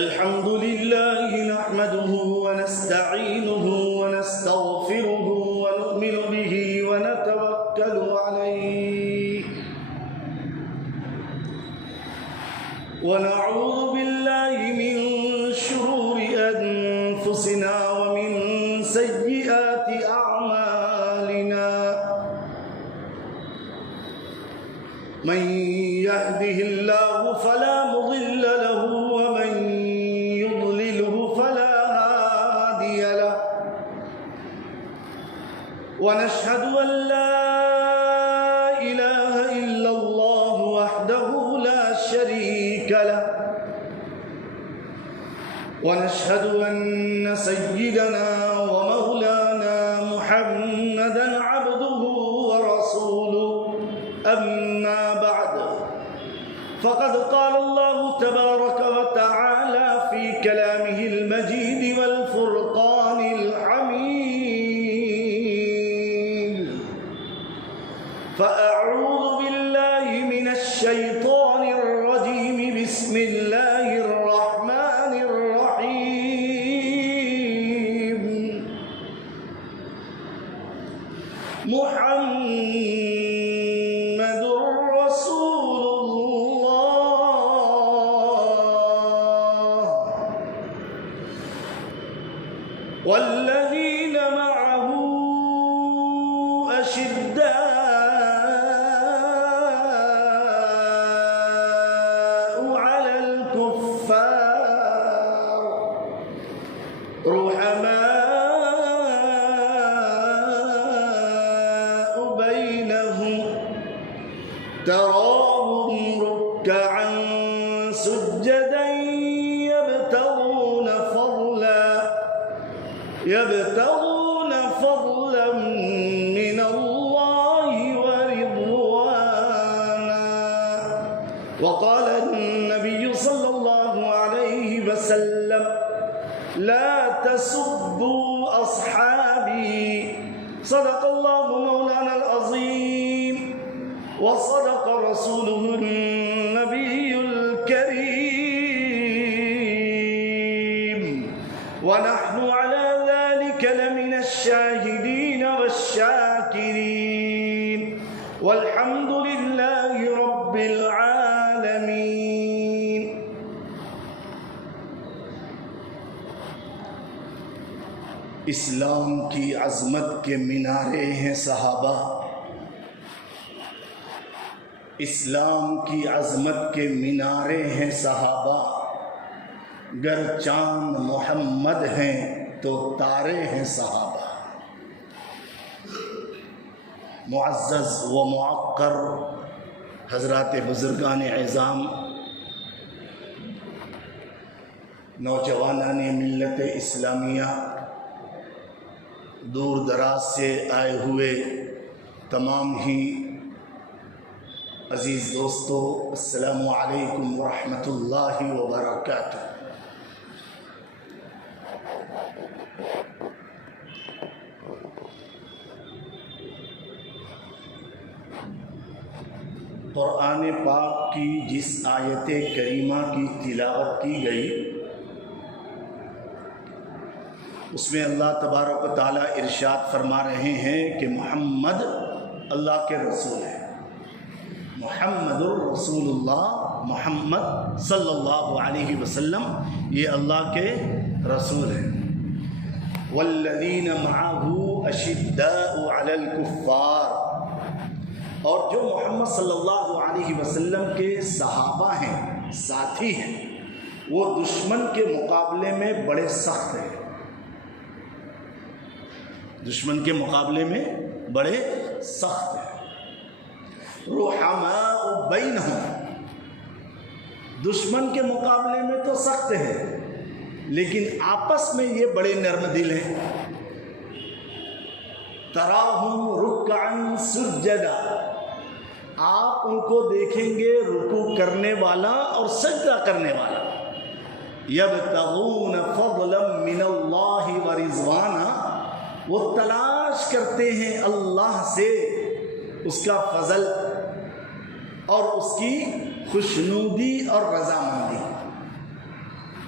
الحمد لله نحمده ونستعينه ونستغفره ونؤمن به ونتوكل عليه ونعوذ بالله من شرور أنفسنا ومن سيئات أعمالنا من يهده الله فلا مضل له ومن يضلله فلا هادي له ونشهد أن لا إله إلا الله وحده لا شريك له ونشهد أن سيدنا ومولانا محمدا عبده ورسوله أما بعد فقد قال الله تبارك وتعالى في كلامه المجيد والفرقان الحميد فأعوذ بالله من الشيطان الرجيم بسم الله الرحمن الرحيم محمد رسول الله والذين معه أشداء على الكفار رحماء بينهم تراهم ركعا سجدا يبتغون فضلا من الله ورضوانا وقال النبي صلى الله عليه وسلم لا تسبوا أصحابي صدق الله مولانا العظيم وصدق رسوله النبي الكريم ونحن على ذلك لمن الشاهدين والشاكرين والحمد لله رب العالمين. اسلام کی عظمت کے مینارے ہیں صحابہ، اسلام کی عظمت کے مینارے ہیں صحابہ، گر چاند محمد ہیں تو تارے ہیں صحابہ. معزز و معقر حضرات بزرگان اعظام، نوجوانان ملت اسلامیہ، دور دراز سے آئے ہوئے تمام ہی عزیز دوستو، السلام علیکم ورحمۃ اللہ وبرکاتہ. قرآن پاک کی جس آیت کریمہ کی تلاوت کی گئی اس میں اللہ تبارک و تعالیٰ ارشاد فرما رہے ہیں کہ محمد اللہ کے رسول ہے. محمد الرسول اللہ، محمد صلی اللہ علیہ وسلم یہ اللہ کے رسول ہیں. والذین معہ اشداء علی الکفار، اور جو محمد صلی اللہ علیہ وسلم کے صحابہ ہیں، ساتھی ہیں، وہ دشمن کے مقابلے میں بڑے سخت ہیں. دشمن کے مقابلے میں بڑے سخت ہیں. رحماء بینہم، دشمن کے مقابلے میں تو سخت ہیں لیکن آپس میں یہ بڑے نرم دل ہیں. تراہم رکعا سجدا، آپ ان کو دیکھیں گے رکوع کرنے والا اور سجدہ کرنے والا. یبتغون فضلا من اللہ ورضوانا، وہ تلاش کرتے ہیں اللہ سے اس کا فضل اور اس کی خوشنودی اور رضامندی.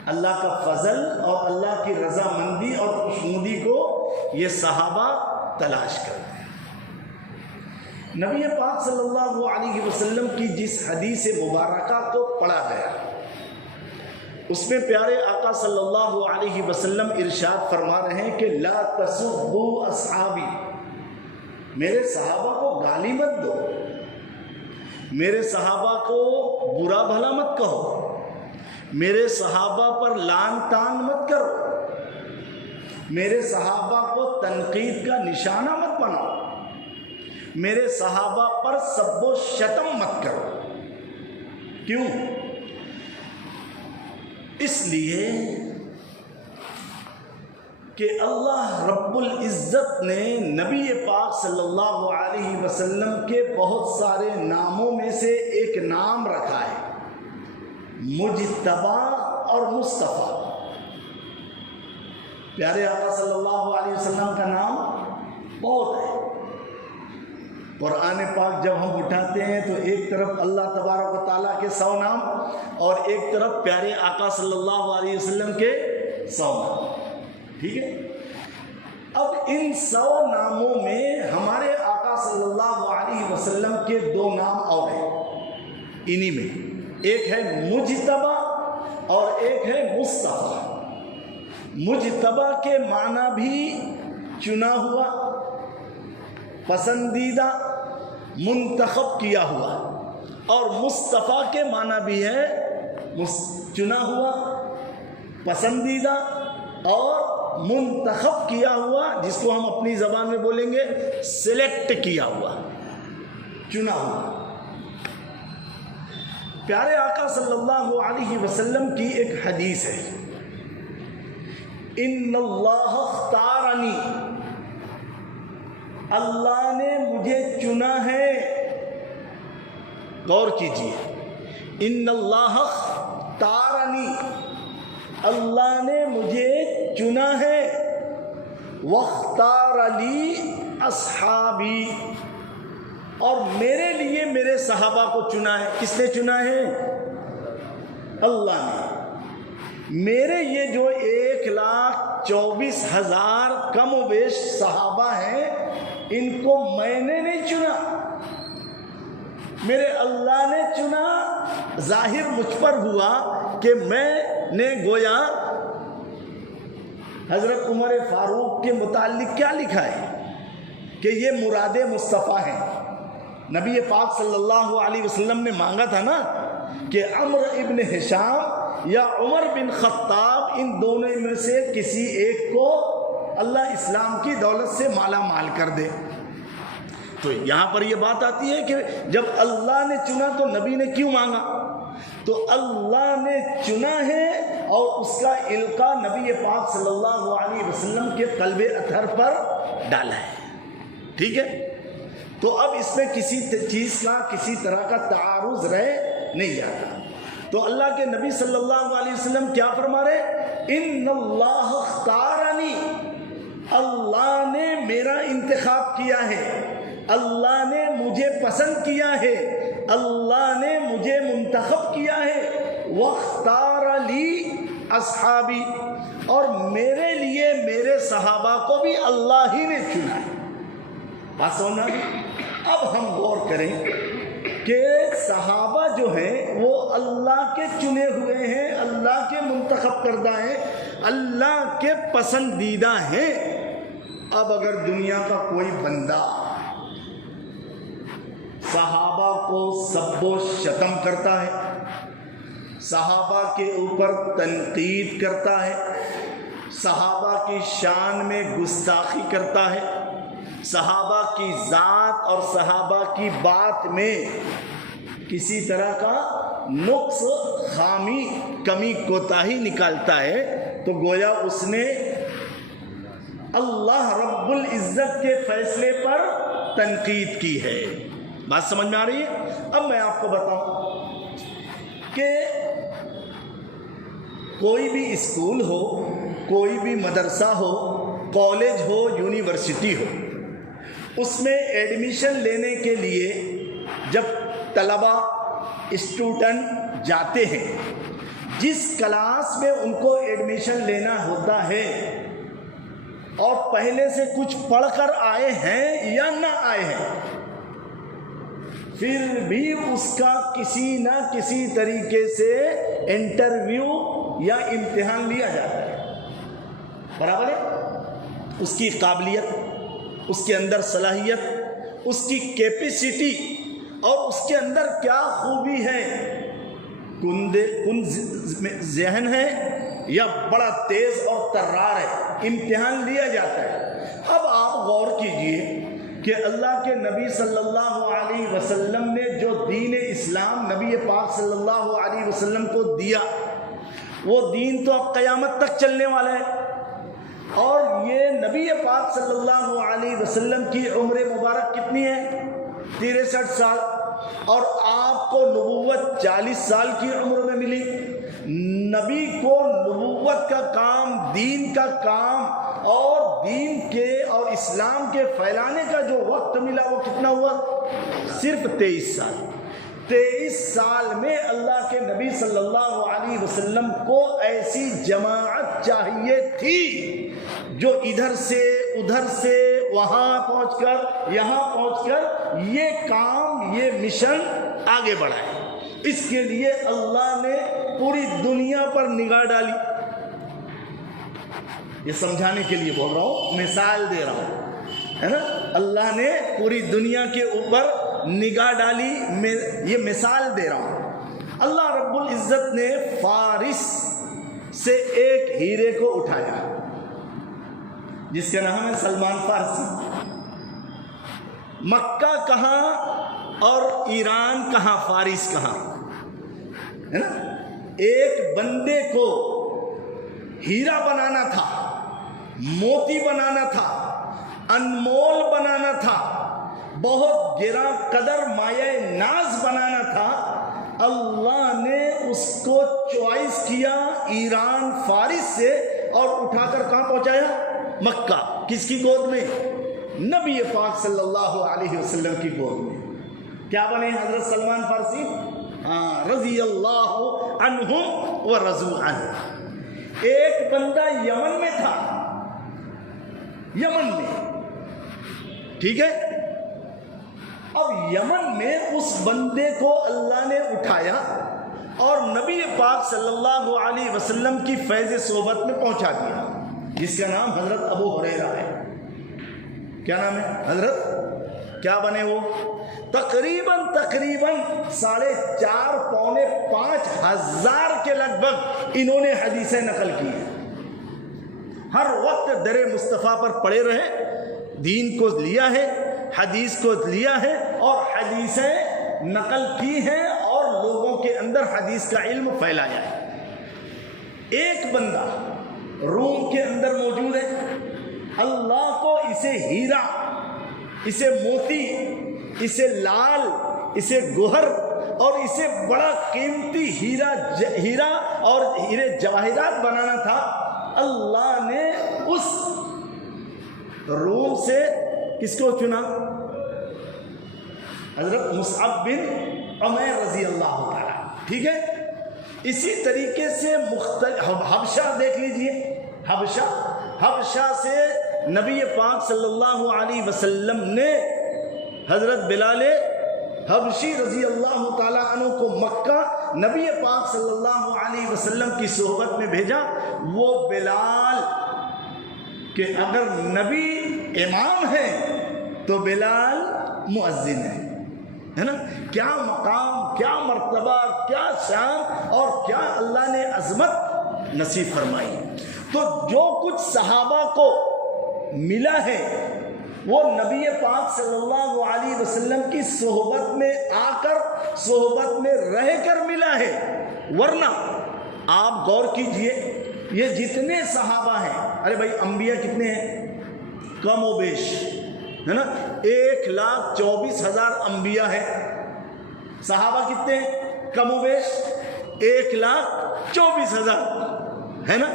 اللہ کا فضل اور اللہ کی رضامندی اور خوشنودی کو یہ صحابہ تلاش کرتے ہیں۔ نبی پاک صلی اللہ علیہ وسلم کی جس حدیث مبارکہ کو پڑھا گیا اس میں پیارے آقا صلی اللہ علیہ وسلم ارشاد فرما رہے ہیں کہ لا تسبوا اصحابی، میرے صحابہ کو گالی مت دو، میرے صحابہ کو برا بھلا مت کہو، میرے صحابہ پر لعن طعن مت کرو، میرے صحابہ کو تنقید کا نشانہ مت بناؤ، میرے صحابہ پر سب و شتم مت کرو۔ کیوں؟ اس لیے کہ اللہ رب العزت نے نبی پاک صلی اللہ علیہ وسلم کے بہت سارے ناموں میں سے ایک نام رکھا ہے، مجتبی اور مصطفیٰ۔ پیارے آقا صلی اللہ علیہ وسلم کا نام بہت ہے۔ قرآن پاک جب ہم اٹھاتے ہیں تو ایک طرف اللہ تبارک و تعالیٰ کے 100 نام اور ایک طرف پیارے آقا صلی اللہ علیہ وسلم کے 100 نام، ٹھیک ہے؟ اب ان 100 ناموں میں ہمارے آقا صلی اللہ علیہ وسلم کے 2 نام اور ہیں، انہی میں ایک ہے مجتبی اور ایک ہے مصطفیٰ۔ مجتبی کے معنی بھی چنا ہوا، پسندیدہ، منتخب کیا ہوا، اور مصطفیٰ کے معنی بھی ہے چنا ہوا، پسندیدہ اور منتخب کیا ہوا، جس کو ہم اپنی زبان میں بولیں گے سلیکٹ کیا ہوا، چنا ہوا۔ پیارے آقا صلی اللہ علیہ وسلم کی ایک حدیث ہے، ان اللہ اختارنی، اللہ نے مجھے چنا ہے۔ غور کیجیے، ان اللہ اختارنی، اللہ نے مجھے چنا ہے، واختار لی اصحابی، اور میرے لیے میرے صحابہ کو چنا ہے۔ کس نے چنا ہے؟ اللہ نے۔ میرے یہ جو 1,24,000 کم و بیش صحابہ ہیں، ان کو میں نے نہیں چنا، میرے اللہ نے چنا۔ ظاہر مجھ پر ہوا کہ میں نے گویا حضرت عمر فاروق کے متعلق کیا لکھا ہے کہ یہ مراد مصطفیٰ ہیں۔ نبی پاک صلی اللہ علیہ وسلم نے مانگا تھا نا کہ عمرو ابن ہشام یا عمر بن خطاب، ان دونوں میں سے کسی ایک کو اللہ اسلام کی دولت سے مالا مال کر دے۔ تو یہاں پر یہ بات آتی ہے کہ جب اللہ نے چنا تو نبی نے کیوں مانگا؟ تو اللہ نے چنا ہے اور اس کا القاء نبی پاک صلی اللہ علیہ وسلم کے قلب اطہر پر ڈالا ہے، ٹھیک ہے؟ تو اب اس میں کسی چیز کا، کسی طرح کا تعارض رہ نہیں جاتا۔ تو اللہ کے نبی صلی اللہ علیہ وسلم کیا فرما رہے؟ ان اللہ اختارنی، اللہ نے میرا انتخاب کیا ہے، اللہ نے مجھے پسند کیا ہے، اللہ نے مجھے منتخب کیا ہے، واختار لی اصحابی، اور میرے لیے میرے صحابہ کو بھی اللہ ہی نے چنا ہے۔ بات سمجھنا؟ اب ہم غور کریں کہ صحابہ جو ہیں وہ اللہ کے چنے ہوئے ہیں، اللہ کے منتخب کردہ ہیں، اللہ کے پسندیدہ ہیں۔ اب اگر دنیا کا کوئی بندہ صحابہ کو سب و شتم کرتا ہے، صحابہ کے اوپر تنقید کرتا ہے، صحابہ کی شان میں گستاخی کرتا ہے، صحابہ کی ذات اور صحابہ کی بات میں کسی طرح کا نقص، خامی، کمی، کوتاہی نکالتا ہے، تو گویا اس نے اللہ رب العزت کے فیصلے پر تنقید کی ہے۔ بات سمجھ میں آ رہی ہے؟ اب میں آپ کو بتاؤں کہ کوئی بھی اسکول ہو، کوئی بھی مدرسہ ہو، کالج ہو، یونیورسٹی ہو، اس میں ایڈمیشن لینے کے لیے جب طلبہ، اسٹوڈنٹ جاتے ہیں، جس کلاس میں ان کو ایڈمیشن لینا ہوتا ہے اور پہلے سے کچھ پڑھ کر آئے ہیں یا نہ آئے ہیں، پھر بھی اس کا کسی نہ کسی طریقے سے انٹرویو یا امتحان لیا جاتا ہے. برابر ہے؟ اس کی قابلیت، اس کے اندر صلاحیت، اس کی کیپیسٹی اور اس کے اندر کیا خوبی ہے، کن ذہن ہے یا بڑا تیز اور طرار ہے، امتحان لیا جاتا ہے. اب آپ غور کیجئے کہ اللہ کے نبی صلی اللہ علیہ وسلم نے جو دین اسلام نبی پاک صلی اللہ علیہ وسلم کو دیا، وہ دین تو اب قیامت تک چلنے والا ہے. اور یہ نبی پاک صلی اللہ علیہ وسلم کی عمر مبارک کتنی ہے؟ 63 سال. اور آپ کو نبوت 40 سال کی عمر میں ملی. نبی کو نبوت کا کام، دین کا کام اور دین کے اور اسلام کے پھیلانے کا جو وقت ملا وہ کتنا ہوا؟ صرف 23 سال. 23 سال میں اللہ کے نبی صلی اللہ علیہ وسلم کو ایسی جماعت چاہیے تھی جو ادھر سے وہاں پہنچ کر یہاں پہنچ کر یہ کام، یہ مشن آگے بڑھائے. اس کے لیے اللہ نے پوری دنیا پر نگاہ ڈالی. یہ سمجھانے کے لیے بول رہا ہوں، مثال دے رہا ہوں، ہے نا. اللہ نے پوری دنیا کے اوپر نگاہ ڈالی، یہ مثال دے رہا ہوں. اللہ رب العزت نے فارس سے ایک ہیرے کو اٹھایا جس کا نام ہے سلمان فارسی. مکہ کہاں اور ایران کہاں، فارس کہاں، ہے نا. ایک بندے کو ہیرا بنانا تھا، موتی بنانا تھا، انمول بنانا تھا، بہت گراں قدر مایہ ناز بنانا تھا. اللہ نے اس کو چوائس کیا ایران فارس سے اور اٹھا کر کہاں پہنچایا؟ مکہ. کس کی گود میں؟ نبی پاک صلی اللہ علیہ وسلم کی گود میں. کیا بنے حضرت سلمان فارسی؟ رضی اللہ عنہم و رضوا عنہ. ایک بندہ یمن میں تھا، یمن میں، ٹھیک ہے. اب یمن میں اس بندے کو اللہ نے اٹھایا اور نبی پاک صلی اللہ علیہ وسلم کی فیض صحبت میں پہنچا دیا، جس کا نام حضرت ابو ہریرہ ہے. کیا نام ہے حضرت؟ کیا بنے وہ؟ تقریباً 4.5 پونے 5 ہزار کے لگ بھگ انہوں نے حدیثیں نقل کی ہیں. ہر وقت در مصطفیٰ پر پڑے رہے، دین کو لیا ہے، حدیث کو لیا ہے اور حدیثیں نقل کی ہیں اور لوگوں کے اندر حدیث کا علم پھیلایا ہے. ایک بندہ روم کے اندر موجود ہے. اللہ کو اسے ہیرا، اسے موتی، اسے لال، اسے گوہر اور اسے بڑا قیمتی ہیرا اور ہیرے جواہرات بنانا تھا. اللہ نے اس روم سے کس کو چنا؟ حضرت مصعب بن عمیر رضی اللہ تعالی. ٹھیک ہے. اسی طریقے سے حبشہ دیکھ لیجئے. حبشہ سے نبی پاک صلی اللہ علیہ وسلم نے حضرت بلال حبشی رضی اللہ تعالیٰ عنہ کو مکہ نبی پاک صلی اللہ علیہ وسلم کی صحبت میں بھیجا. وہ بلال کہ اگر نبی امام ہے تو بلال مؤذن ہے نا. کیا مقام، کیا مرتبہ، کیا شان اور کیا اللہ نے عظمت نصیب فرمائی. تو جو کچھ صحابہ کو ملا ہے وہ نبی پاک صلی اللہ علیہ وسلم کی صحبت میں آ کر، صحبت میں رہ کر ملا ہے. ورنہ آپ غور کیجئے، یہ جتنے صحابہ ہیں، ارے بھائی انبیاء کتنے ہیں؟ کم و بیش ہے نا. 1,24,000 انبیاء ہیں. صحابہ کتنے ہیں؟ کم و بیش 1,24,000 ہے نا.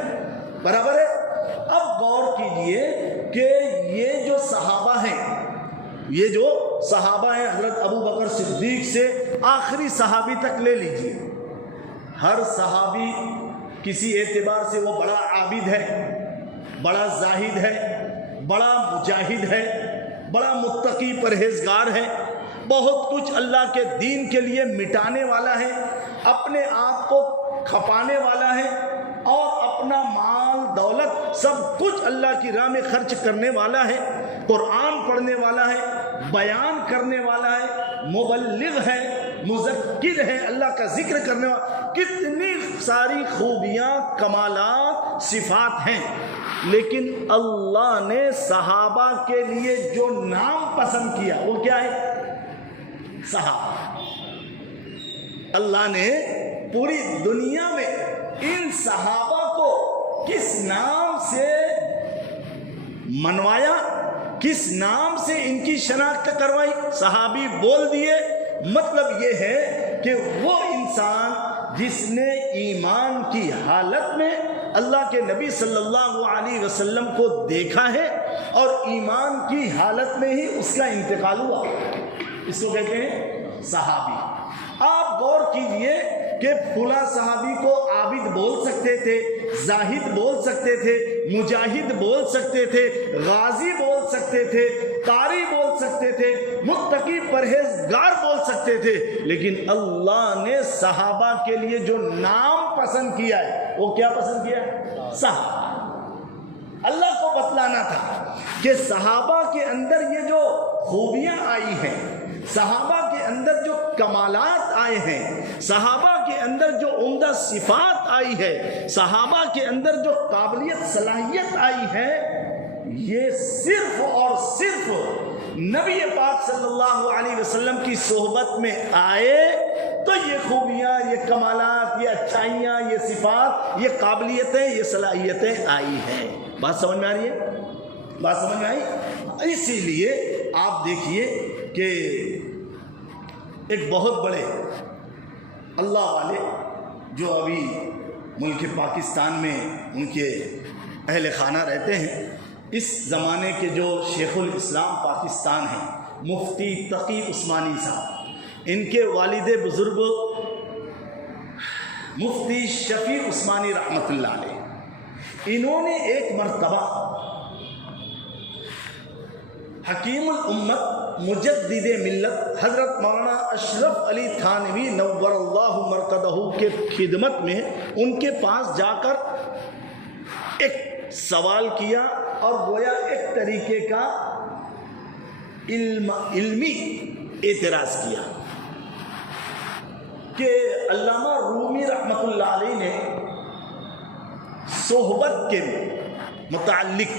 برابر ہے. اب غور کیجئے کہ یہ جو صحابہ ہیں، حضرت ابو بکر صدیق سے آخری صحابی تک لے لیجئے، ہر صحابی کسی اعتبار سے وہ بڑا عابد ہے، بڑا زاہد ہے، بڑا مجاہد ہے، بڑا متقی پرہیزگار ہے، بہت کچھ اللہ کے دین کے لیے مٹانے والا ہے، اپنے آپ کو کھپانے والا ہے، اور اپنا مال دولت سب کچھ اللہ کی راہ میں خرچ کرنے والا ہے، قرآن پڑھنے والا ہے، بیان کرنے والا ہے، مبلغ ہے، مذکر ہے، اللہ کا ذکر کرنے والا، کتنی ساری خوبیاں، کمالات، صفات ہیں۔ لیکن اللہ نے صحابہ کے لیے جو نام پسند کیا وہ کیا ہے؟ صحابہ۔ اللہ نے پوری دنیا میں ان صحابہ کو کس نام سے منوایا، کس نام سے ان کی شناخت کروائی؟ صحابی بول دیے، مطلب یہ ہے کہ وہ انسان جس نے ایمان کی حالت میں اللہ کے نبی صلی اللہ علیہ وسلم کو دیکھا ہے اور ایمان کی حالت میں ہی اس کا انتقال ہوا، اس کو کہتے ہیں صحابی۔ آپ غور کیجئے کہ فلاں صحابی کو عابد بول سکتے تھے، زاہد بول سکتے تھے، مجاہد بول سکتے تھے، غازی بول سکتے تھے، قاری بول سکتے تھے، متقی پرہیزگار بول سکتے تھے، لیکن اللہ نے صحابہ کے لیے جو نام پسند کیا ہے وہ کیا پسند کیا ہے؟ صحابہ۔ اللہ کو بتلانا تھا کہ صحابہ کے اندر یہ جو خوبیاں آئی ہیں، صحابہ کے اندر جو کمالات آئے ہیں، صحابہ کے اندر جو عمدہ صفات آئی ہے، صحابہ کے اندر جو قابلیت صلاحیت آئی ہے، یہ صرف اور صرف نبی پاک صلی اللہ علیہ وسلم کی صحبت میں آئے تو یہ خوبیاں، یہ کمالات، یہ اچھائیاں، یہ صفات، یہ قابلیتیں، یہ صلاحیتیں آئی ہیں۔ بات سمجھ میں آ رہی ہے؟ بات سمجھ میں آئی؟ اسی لیے آپ دیکھیے کہ ایک بہت بڑے اللہ والے جو ابھی ملک پاکستان میں ان کے اہل خانہ رہتے ہیں، اس زمانے کے جو شیخ الاسلام پاکستان ہیں، مفتی تقی عثمانی صاحب، ان کے والد بزرگ مفتی شفیع عثمانی رحمۃ اللہ علیہ، انہوں نے ایک مرتبہ حکیم الامت مجدد ملت حضرت مولانا اشرف علی تھانوی نور اللہ مرقدہ کے خدمت میں ان کے پاس جا کر ایک سوال کیا اور گویا ایک طریقے کا علمی اعتراض کیا کہ علامہ رومی رحمۃ اللہ علیہ نے صحبت کے متعلق،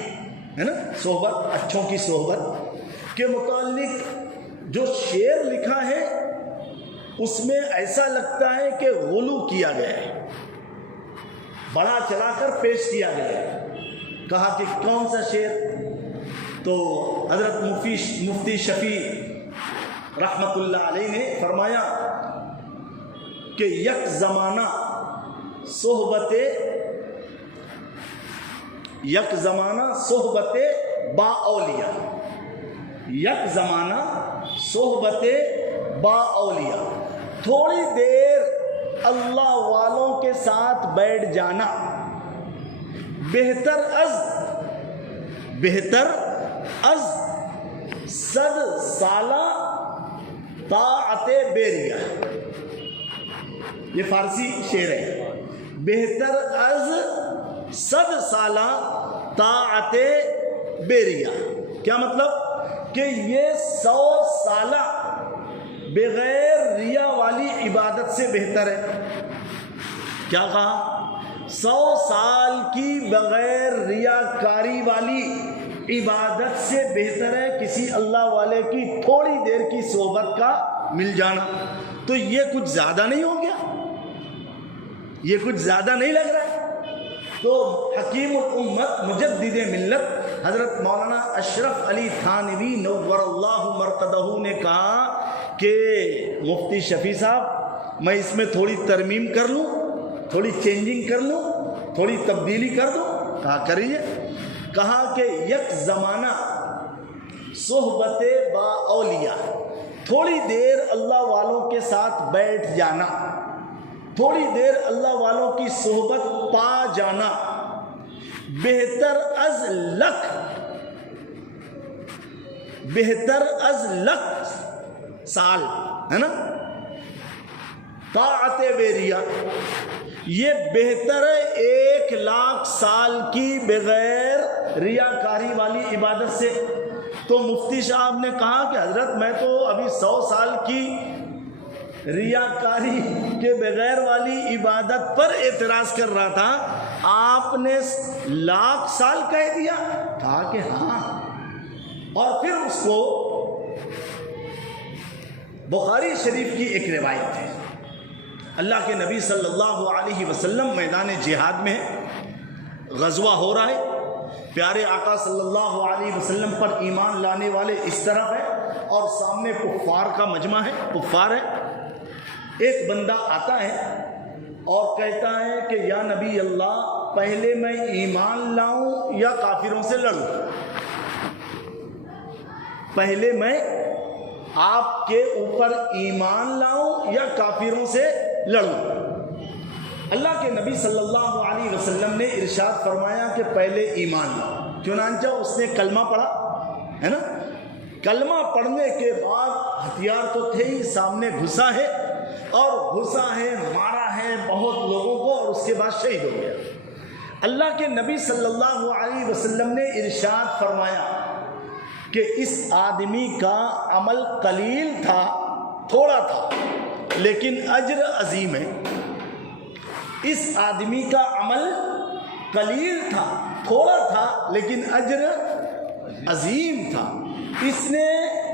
ہے نا، صحبت، اچھوں کی صحبت کے متعلق جو شعر لکھا ہے اس میں ایسا لگتا ہے کہ غلو کیا گیا ہے، بڑا چلا کر پیش کیا گیا ہے۔ کہا کہ کون سا شعر؟ تو حضرت مفتی شفیع رحمت اللہ علیہ نے فرمایا کہ یک زمانہ صحبت با اولیاء، یک زمانہ صحبت با اولیاء، تھوڑی دیر اللہ والوں کے ساتھ بیٹھ جانا بہتر از 100 سالہ طاعت بیریہ۔ یہ فارسی شعر ہے، بہتر از 100 سالہ طاعت بیریہ۔ کیا مطلب؟ کہ یہ 100 سالہ بغیر ریا والی عبادت سے بہتر ہے۔ کیا کہا؟ 100 سال کی بغیر ریاکاری والی عبادت سے بہتر ہے کسی اللہ والے کی تھوڑی دیر کی صحبت کا مل جانا۔ تو یہ کچھ زیادہ نہیں ہو گیا؟ یہ کچھ زیادہ نہیں لگ رہا ہے؟ تو حکیم الامت مجدد ملت حضرت مولانا اشرف علی تھانوی نور اللہ مرقدہ نے کہا کہ مفتی شفیع صاحب، میں اس میں تھوڑی ترمیم کر لوں، تھوڑی چینجنگ کر لوں، تھوڑی تبدیلی کر دوں؟ کہا کریے۔ کہا کہ یک زمانہ صحبت با اولیاء، تھوڑی دیر اللہ والوں کے ساتھ بیٹھ جانا، تھوڑی دیر اللہ والوں کی صحبت پا جانا بہتر از لک سال ہے نا. طاعت بیریا یہ بہتر ہے 1,00,000 سال کی بغیر ریاکاری والی عبادت سے. تو مفتی صاحب نے کہا کہ حضرت میں تو ابھی 100 سال کی ریاکاری کے بغیر والی عبادت پر اعتراض کر رہا تھا, آپ نے 1,00,000 سال کہہ دیا. کہا کہ ہاں. اور پھر اس کو بخاری شریف کی ایک روایت ہے, اللہ کے نبی صلی اللہ علیہ وسلم میدان جہاد میں غزوہ ہو رہا ہے, پیارے آقا صلی اللہ علیہ وسلم پر ایمان لانے والے اس طرف ہے اور سامنے کفار کا مجمع ہے, کفار ہے. ایک بندہ آتا ہے اور کہتا ہے کہ یا نبی اللہ پہلے میں ایمان لاؤں یا کافروں سے لڑوں, پہلے میں آپ کے اوپر ایمان لاؤں یا کافروں سے لڑوں. اللہ کے نبی صلی اللہ علیہ وسلم نے ارشاد فرمایا کہ پہلے ایمان لاؤ. چنانچہ اس نے کلمہ پڑھا ہے نا. کلمہ پڑھنے کے بعد ہتھیار تو تھے ہی, سامنے گھسا ہے اور گھسا ہے, مارا ہے بہت لوگوں کو اور اس کے بعد شہید ہو گیا. اللہ کے نبی صلی اللہ علیہ وسلم نے ارشاد فرمایا کہ اس آدمی کا عمل قلیل تھا, تھوڑا تھا, لیکن اجر عظیم ہے. اس آدمی کا عمل قلیل تھا, تھوڑا تھا, لیکن اجر عظیم تھا. اس نے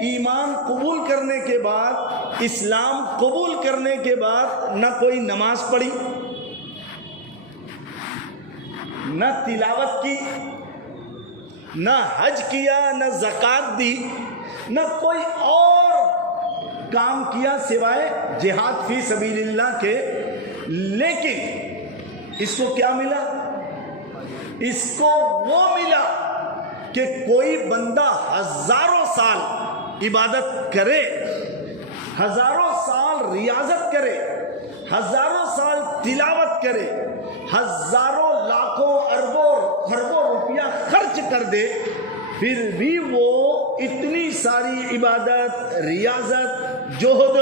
ایمان قبول کرنے کے بعد, اسلام قبول کرنے کے بعد نہ کوئی نماز پڑھی, نہ تلاوت کی, نہ حج کیا, نہ زکوٰۃ دی, نہ کوئی اور کام کیا سوائے جہاد فی سبیل اللہ کے. لیکن اس کو کیا ملا؟ اس کو وہ ملا کہ کوئی بندہ 1000 سال عبادت کرے, 1000 سال ریاضت کرے, 1000 سال تلاوت کرے, 1000 لاکھوں اربوں خربوں روپیہ خرچ کر دے, پھر بھی وہ اتنی ساری عبادت, ریاضت, جوہد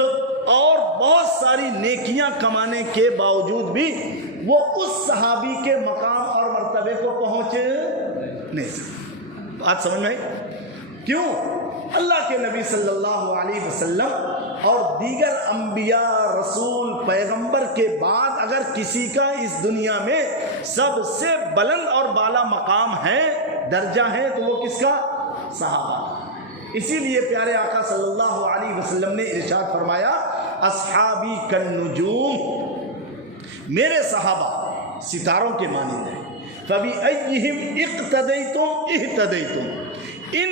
اور بہت ساری نیکیاں کمانے کے باوجود بھی وہ اس صحابی کے مقام اور مرتبے کو پہنچ نہیں سکتا. بات سمجھ میں آئی؟ کیوں؟ اللہ کے نبی صلی اللہ علیہ وسلم اور دیگر انبیاء, رسول, پیغمبر کے بعد اگر کسی کا اس دنیا میں سب سے بلند اور بالا مقام ہے, درجہ ہے, تو وہ کس کا؟ صحابہ. اسی لیے پیارے آقا صلی اللہ علیہ وسلم نے ارشاد فرمایا اصحابی کالنجوم, میرے صحابہ ستاروں کے مانند ہیں. فَبِأَيِّهِمْ اِقْتَدَيْتُمْ اِهْتَدَيْتُمْ, ان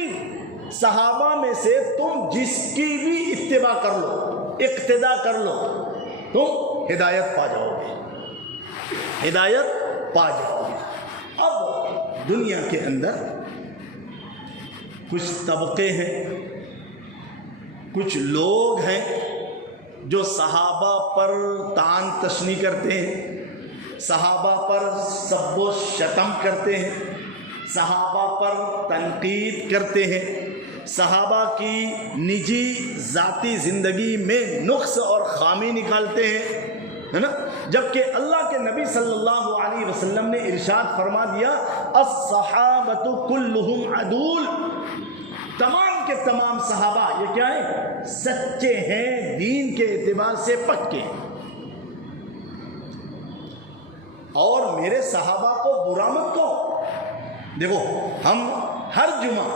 صحابہ میں سے تم جس کی بھی اتباع کر لو, اقتدا کر لو, تم ہدایت پا جاؤ گے, ہدایت پا جاؤ گے. اب دنیا کے اندر کچھ طبقے ہیں, کچھ لوگ ہیں جو صحابہ پر طعن تشنیع کرتے ہیں, صحابہ پر سب و شتم کرتے ہیں, صحابہ پر تنقید کرتے ہیں, صحابہ کی نجی ذاتی زندگی میں نقص اور خامی نکالتے ہیں, ہے نا. جبکہ اللہ کے نبی صلی اللہ علیہ وسلم نے ارشاد فرما دیا الصحابۃ کلہم عدول, تمام کے تمام صحابہ یہ کیا ہیں؟ سچے ہیں, دین کے اعتبار سے پکے ہیں. اور میرے صحابہ کو برا مت کہو. دیکھو ہم ہر جمعہ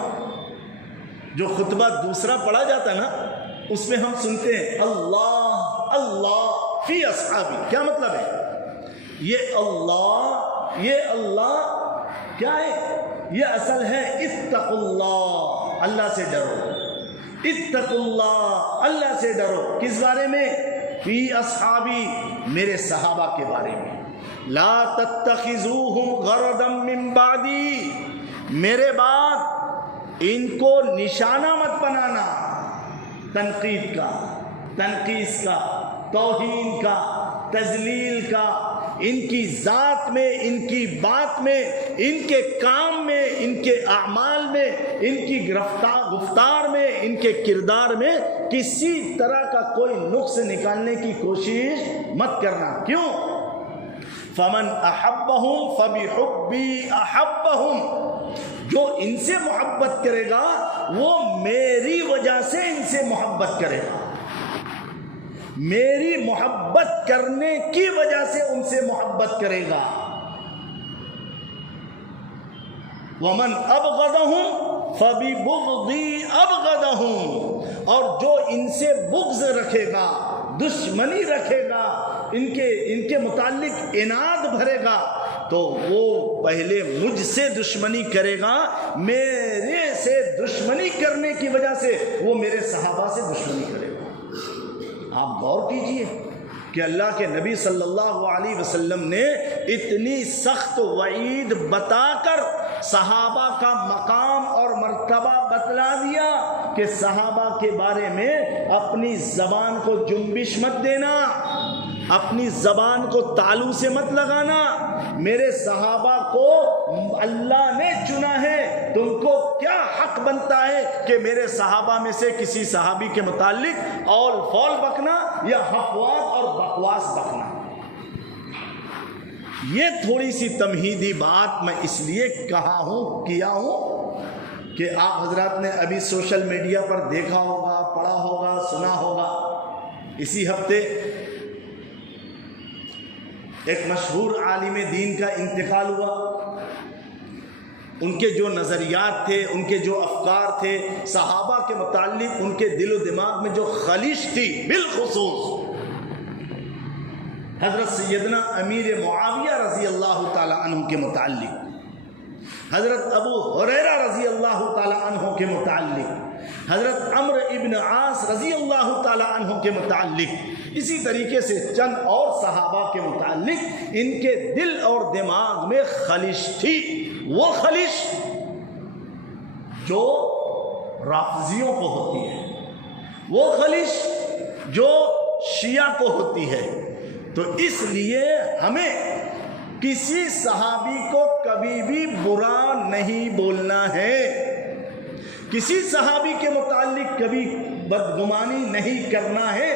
جو خطبہ دوسرا پڑھا جاتا ہے نا, اس میں ہم سنتے ہیں اللہ اللہ فی اصحابی. کیا مطلب ہے؟ یہ اللہ کیا ہے؟ یہ اصل ہے اتقوا اللہ, اللہ سے ڈرو. اتقوا اللہ, اللہ سے ڈرو. کس بارے میں؟ فی اصحابی, میرے صحابہ کے بارے میں. لا تتخذوہم غرضا من بعدی, میرے بعد ان کو نشانہ مت بنانا تنقید کا, تنقیص کا, توہین کا, تذلیل کا، ان کی ذات میں، ان کی بات میں، ان کے کام میں، ان کے اعمال میں، ان کی گفتار میں، ان کے کردار میں کسی طرح کا کوئی نقص نکالنے کی کوشش مت کرنا۔ کیوں؟ فمن احبہم فبحبی احبہم، جو ان سے محبت کرے گا وہ میری وجہ سے ان سے محبت کرے گا، میری محبت کرنے کی وجہ سے ان سے محبت کرے گا۔ ومن ابغضہم فببغضی ابغضہم، اور جو ان سے بغض رکھے گا، دشمنی رکھے گا، ان کے متعلق عناد بھرے گا، تو وہ پہلے مجھ سے دشمنی کرے گا، میرے سے دشمنی کرنے کی وجہ سے وہ میرے صحابہ سے دشمنی کرے گا۔ آپ غور کیجئے کہ اللہ کے نبی صلی اللہ علیہ وسلم نے اتنی سخت وعید بتا کر صحابہ کا مقام اور مرتبہ بتلا دیا کہ صحابہ کے بارے میں اپنی زبان کو جنبش مت دینا، اپنی زبان کو تالو سے مت لگانا، میرے صحابہ کو اللہ نے چنا ہے، تم کو کیا حق بنتا ہے کہ میرے صحابہ میں سے کسی صحابی کے متعلق اول فول بکنا یا حفوات اور بکواس بکنا۔ یہ تھوڑی سی تمہیدی بات میں اس لیے کیا ہوں کہ آپ حضرات نے ابھی سوشل میڈیا پر دیکھا ہوگا، پڑھا ہوگا، سنا ہوگا، اسی ہفتے ایک مشہور عالم دین کا انتقال ہوا۔ ان کے جو نظریات تھے، ان کے جو افکار تھے، صحابہ کے متعلق ان کے دل و دماغ میں جو خلش تھی، بالخصوص حضرت سیدنا امیر معاویہ رضی اللہ تعالی عنہ کے متعلق، حضرت ابو ہریرہ رضی اللہ تعالی عنہ کے متعلق، حضرت عمرو ابن عاص رضی اللہ تعالی عنہ کے متعلق، اسی طریقے سے چند اور صحابہ کے متعلق ان کے دل اور دماغ میں خلش تھی، وہ خلش جو رافضیوں کو ہوتی ہے، وہ خلش جو شیعہ کو ہوتی ہے۔ تو اس لیے ہمیں کسی صحابی کو کبھی بھی برا نہیں بولنا ہے، کسی صحابی کے متعلق کبھی بدگمانی نہیں کرنا ہے۔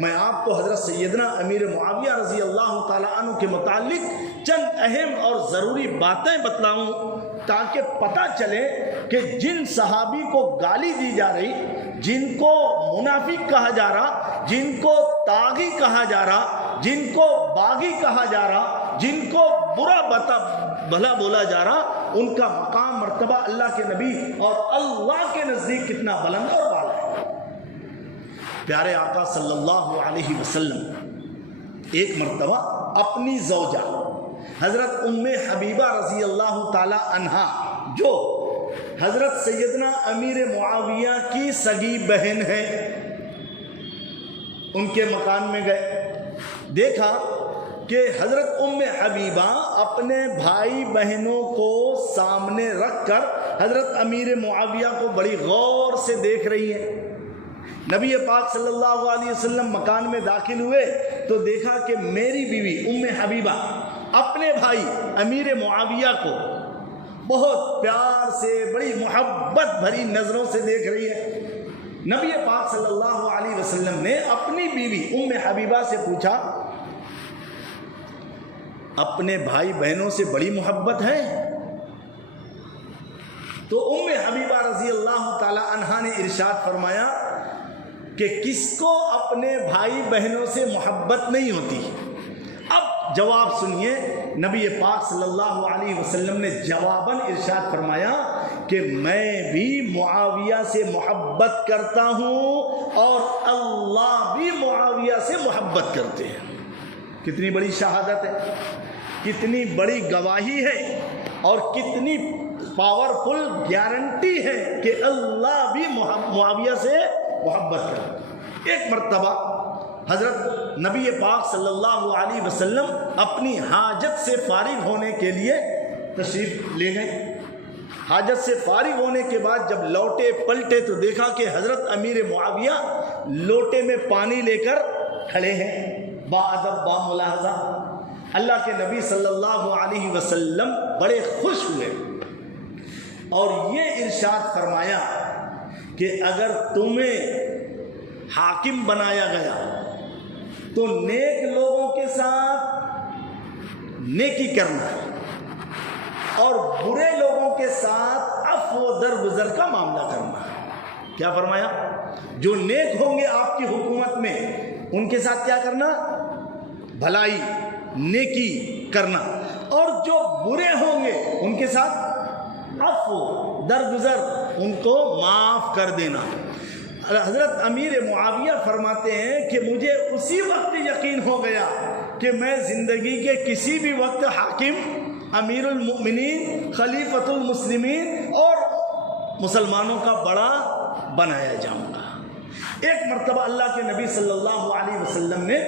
میں آپ کو حضرت سیدنا امیر معاویہ رضی اللہ تعالی عنہ کے متعلق چند اہم اور ضروری باتیں بتلاؤں تاکہ پتہ چلے کہ جن صحابی کو گالی دی جا رہی، جن کو منافق کہا جا رہا، جن کو طاغی کہا جا رہا، جن کو باغی کہا جا رہا، جن کو برا بھلا بولا جا رہا، ان کا مقام مرتبہ اللہ کے نبی اور اللہ کے نزدیک کتنا بلند اور بالا ہے۔ پیارے آقا صلی اللہ علیہ وسلم ایک مرتبہ اپنی زوجہ حضرت ام حبیبہ رضی اللہ تعالی عنہا، جو حضرت سیدنا امیر معاویہ کی سگی بہن ہے، ان کے مکان میں گئے، دیکھا کہ حضرت ام حبیبہ اپنے بھائی بہنوں کو سامنے رکھ کر حضرت امیر معاویہ کو بڑی غور سے دیکھ رہی ہیں۔ نبی پاک صلی اللہ علیہ وسلم مکان میں داخل ہوئے تو دیکھا کہ میری بیوی ام حبیبہ اپنے بھائی امیر معاویہ کو بہت پیار سے، بڑی محبت بھری نظروں سے دیکھ رہی ہے۔ نبی پاک صلی اللہ علیہ وسلم نے اپنی بیوی ام حبیبہ سے پوچھا، اپنے بھائی بہنوں سے بڑی محبت ہے؟ تو ام حبیبہ رضی اللہ تعالی عنہا نے ارشاد فرمایا کہ کس کو اپنے بھائی بہنوں سے محبت نہیں ہوتی؟ اب جواب سنیے، نبی پاک صلی اللہ علیہ وسلم نے جواباً ارشاد فرمایا کہ میں بھی معاویہ سے محبت کرتا ہوں اور اللہ بھی معاویہ سے محبت کرتے ہیں۔ کتنی بڑی شہادت ہے، کتنی بڑی گواہی ہے اور کتنی پاورفل گارنٹی ہے کہ اللہ بھی معاویہ سے محبت کرتے۔ ایک مرتبہ حضرت نبی پاک صلی اللہ علیہ وسلم اپنی حاجت سے فارغ ہونے کے لیے تشریف لے گئے۔ حاجت سے فارغ ہونے کے بعد جب لوٹے پلٹے تو دیکھا کہ حضرت امیر معاویہ لوٹے میں پانی لے کر کھڑے ہیں۔ باادب با ملاحظہ اللہ کے نبی صلی اللہ علیہ وسلم بڑے خوش ہوئے اور یہ ارشاد فرمایا کہ اگر تمہیں حاکم بنایا گیا تو نیک لوگوں کے ساتھ نیکی کرنا اور برے لوگوں کے ساتھ عفو و درگزر کا معاملہ کرنا. کیا فرمایا؟ جو نیک ہوں گے آپ کی حکومت میں ان کے ساتھ کیا کرنا؟ بھلائی نیکی کرنا، اور جو برے ہوں گے ان کے ساتھ عفو درگزر، ان کو معاف کر دینا. حضرت امیر معاویہ فرماتے ہیں کہ مجھے اسی وقت یقین ہو گیا کہ میں زندگی کے کسی بھی وقت حاکم، امیر المؤمنین، خلیفۃ المسلمین اور مسلمانوں کا بڑا بنایا جاؤں گا. ایک مرتبہ اللہ کے نبی صلی اللہ علیہ وسلم نے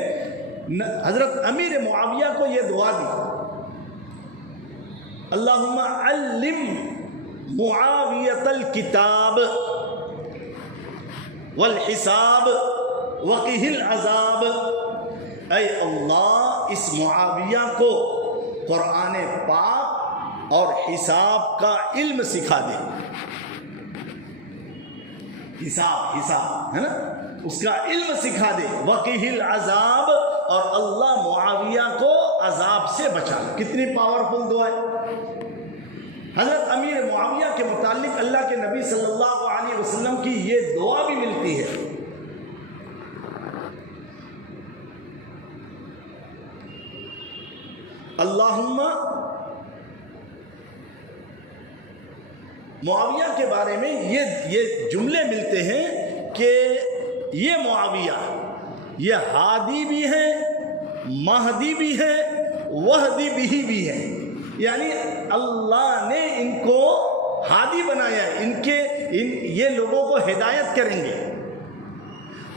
حضرت امیر معاویہ کو یہ دعا دی، اللہم علم معاویۃ الکتاب والحساب وقہ العذاب. اے اللہ اس معاویہ کو قرآن پاک اور حساب کا علم سکھا دے. حساب ہے نا، اس کا علم سکھا دے. وقہ العذاب، اور اللہ معاویہ کو عذاب سے بچا لے. کتنی پاورفل دعا ہے. حضرت امیر معاویہ کے متعلق اللہ کے نبی صلی اللہ علیہ وسلم کی یہ دعا بھی ملتی ہے. اللہم، معاویہ کے بارے میں یہ جملے ملتے ہیں کہ یہ معاویہ یہ ہادی بھی ہیں، مہدی بھی ہیں، وہدی بھی ہیں. یعنی اللہ نے ان کو ہادی بنایا، یہ لوگوں کو ہدایت کریں گے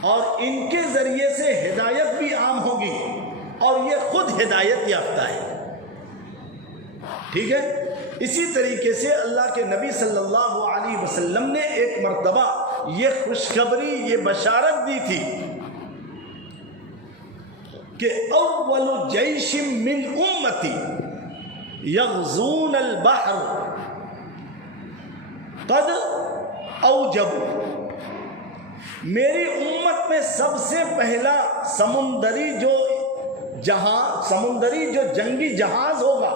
اور ان کے ذریعے سے ہدایت بھی عام ہوگی اور یہ خود ہدایت یافتہ ہے. ٹھیک ہے. اسی طریقے سے اللہ کے نبی صلی اللہ علیہ وسلم نے ایک مرتبہ یہ خوشخبری، یہ بشارت دی تھی کہ اول جیش من امتی یغزون البحر قد اوجبوا. میری امت میں سب سے پہلا سمندری جو جنگی جہاز ہوگا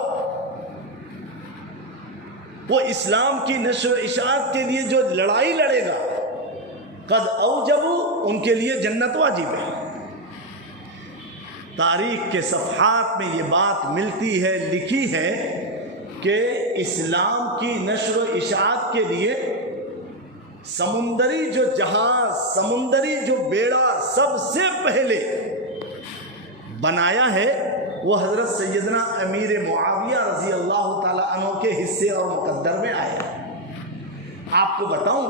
وہ اسلام کی نشر و اشاعت کے لیے جو لڑائی لڑے گا، قد اوجبوا، ان کے لیے جنت واجب ہے. تاریخ کے صفحات میں یہ بات ملتی ہے، لکھی ہے کہ اسلام کی نشر و اشاعت کے لیے سمندری جو جہاز، سمندری جو بیڑا سب سے پہلے بنایا ہے وہ حضرت سیدنا امیر معاویہ رضی اللہ تعالیٰ عنہ کے حصے اور مقدر میں آیا. آپ کو بتاؤں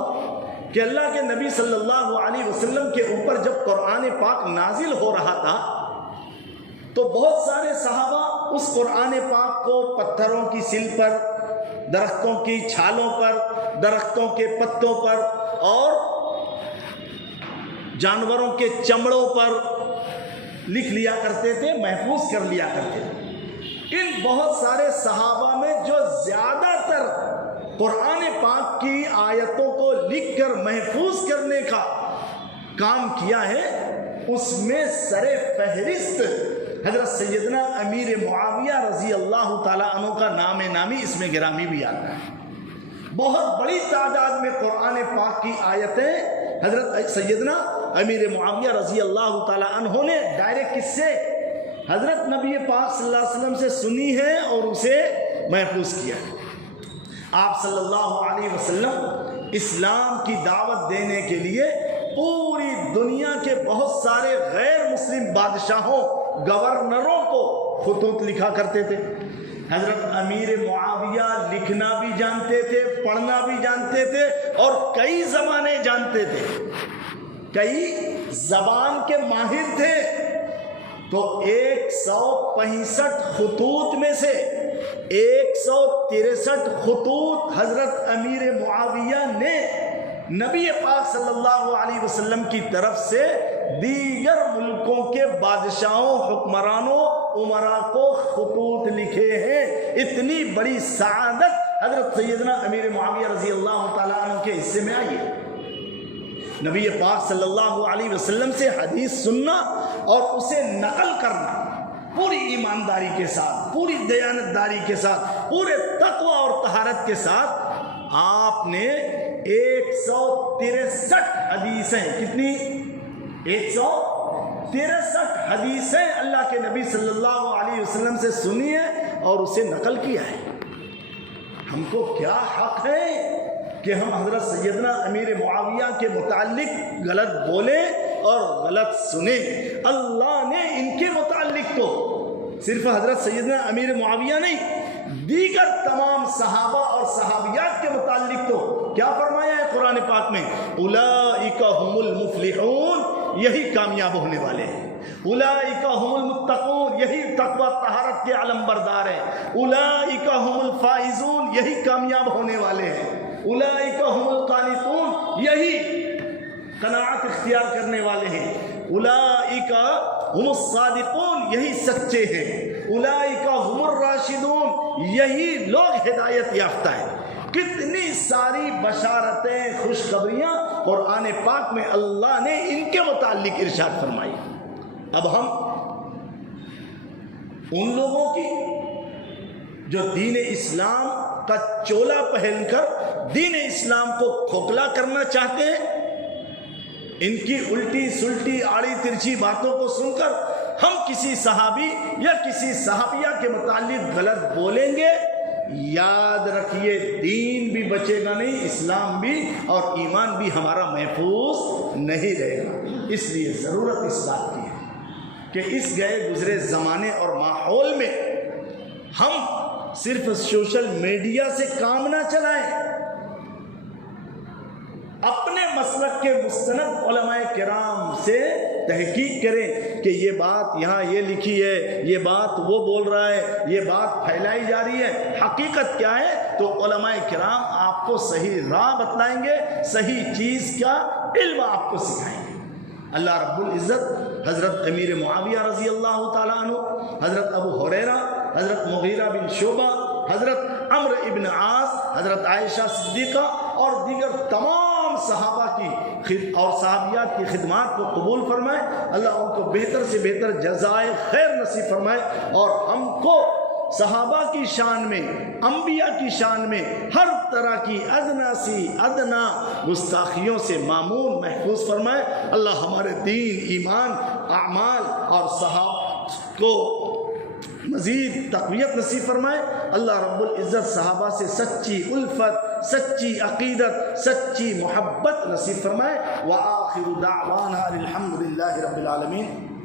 کہ اللہ کے نبی صلی اللہ علیہ وسلم کے اوپر جب قرآن پاک نازل ہو رہا تھا تو بہت سارے صحابہ اس قرآن پاک کو پتھروں کی سل پر، درختوں کی چھالوں پر، درختوں کے پتوں پر اور جانوروں کے چمڑوں پر لکھ لیا کرتے تھے، محفوظ کر لیا کرتے تھے. ان بہت سارے صحابہ میں جو زیادہ تر قرآن پاک کی آیتوں کو لکھ کر محفوظ کرنے کا کام کیا ہے، اس میں سر فہرست حضرت سیدنا امیر معاویہ رضی اللہ تعالیٰ عنہ کا نام نامی اس میں گرامی بھی آتا ہے. بہت بڑی تعداد میں قرآن پاک کی آیتیں حضرت سیدنا امیر معاویہ رضی اللہ تعالیٰ عنہ نے ڈائریکٹ کس سے؟ حضرت نبی پاک صلی اللہ علیہ وسلم سے سنی ہے اور اسے محفوظ کیا ہے. آپ صلی اللہ علیہ وسلم اسلام کی دعوت دینے کے لیے پوری دنیا کے بہت سارے غیر مسلم بادشاہوں، گورنروں کو خطوط لکھا کرتے تھے. حضرت امیر معاویہ لکھنا بھی جانتے تھے، پڑھنا بھی جانتے تھے اور کئی زبانیں جانتے تھے، کئی زبان کے ماہر تھے. تو 165 خطوط میں سے 163 خطوط حضرت امیر معاویہ نے نبی پاک صلی اللہ علیہ وسلم کی طرف سے دیگر ملکوں کے بادشاہوں، حکمرانوں، امراء کو خطوط لکھے ہیں۔ اتنی بڑی سعادت حضرت سیدنا امیر معاویہ رضی اللہ تعالیٰ عنہ کے حصے میں آئی ہے۔ نبی پاک صلی اللہ علیہ وسلم سے حدیث سننا اور اسے نقل کرنا پوری ایمانداری کے ساتھ، پوری دیانتداری کے ساتھ، پورے تقوی اور طہارت کے ساتھ آپ نے 163 حدیثیں، کتنی؟ 163 حدیثیں اللہ کے نبی صلی اللہ علیہ وسلم سے سنی ہے اور اسے نقل کیا ہے۔ ہم کو کیا حق ہے کہ ہم حضرت سیدنا امیر معاویہ کے متعلق غلط بولیں اور غلط سنیں؟ اللہ نے ان کے متعلق تو صرف حضرت سیدنا امیر معاویہ نہیں، دیگر تمام صحابہ اور صحابیات کے متعلق تو کیا فرمایا ہے قرآن پاک میں؟ اولئک هم المفلحون، یہی کامیاب ہونے والے ہیں۔ اولئک هم المتقون، یہی تقوی طہارت کے علم بردار ہیں۔ اولئک هم الفائزون، یہی کامیاب ہونے والے ہیں۔ اولئک هم القانتون، یہی قناعت اختیار کرنے والے ہیں۔ اولئک هم الصادقون، یہی سچے ہیں۔ اولئک هم الراشدون، یہی لوگ ہدایت یافتہ ہیں۔ کتنی ساری بشارتیں، خوشخبریاں قرآن پاک میں اللہ نے ان کے متعلق ارشاد فرمائی۔ اب ہم ان لوگوں کی جو دین اسلام کا چولا پہن کر دین اسلام کو کھوکھلا کرنا چاہتے ہیں، ان کی الٹی سلٹی آڑی ترچھی باتوں کو سن کر ہم کسی صحابی یا کسی صحابیہ کے متعلق غلط بولیں گے، یاد رکھیے دین بھی بچے گا نہیں، اسلام بھی اور ایمان بھی ہمارا محفوظ نہیں رہے گا۔ اس لیے ضرورت اس بات کی ہے کہ اس گئے گزرے زمانے اور ماحول میں ہم صرف سوشل میڈیا سے کام نہ چلائیں، اپنے مسلک کے مستند علماء کرام سے تحقیق کریں کہ یہ بات یہاں یہ لکھی ہے، یہ بات وہ بول رہا ہے، یہ بات پھیلائی جا رہی ہے، حقیقت کیا ہے؟ تو علماء کرام آپ کو صحیح راہ بتلائیں گے، صحیح چیز کا علم آپ کو سکھائیں گے۔ اللہ رب العزت حضرت امیر معاویہ رضی اللہ تعالیٰ عنہ، حضرت ابو ہریرہ، حضرت مغیرہ بن شعبہ، حضرت عمرو ابن عاص، حضرت عائشہ صدیقہ اور دیگر تمام صحابہ کی اور صحابیات کی خدمات کو قبول فرمائے۔ اللہ ان کو بہتر سے بہتر جزائے خیر نصیب فرمائے اور ہم کو صحابہ کی شان میں، انبیاء کی شان میں ہر طرح کی ادنا سی ادنا گستاخیوں سے معمون محفوظ فرمائے۔ اللہ ہمارے دین، ایمان، اعمال اور صحابہ کو مزید تقویت نصیب فرمائے۔ اللہ رب العزت صحابہ سے سچی الفت، سچی عقیدت، سچی محبت نصیب فرمائے۔ وآخر دعوانا الحمد للہ رب العالمین۔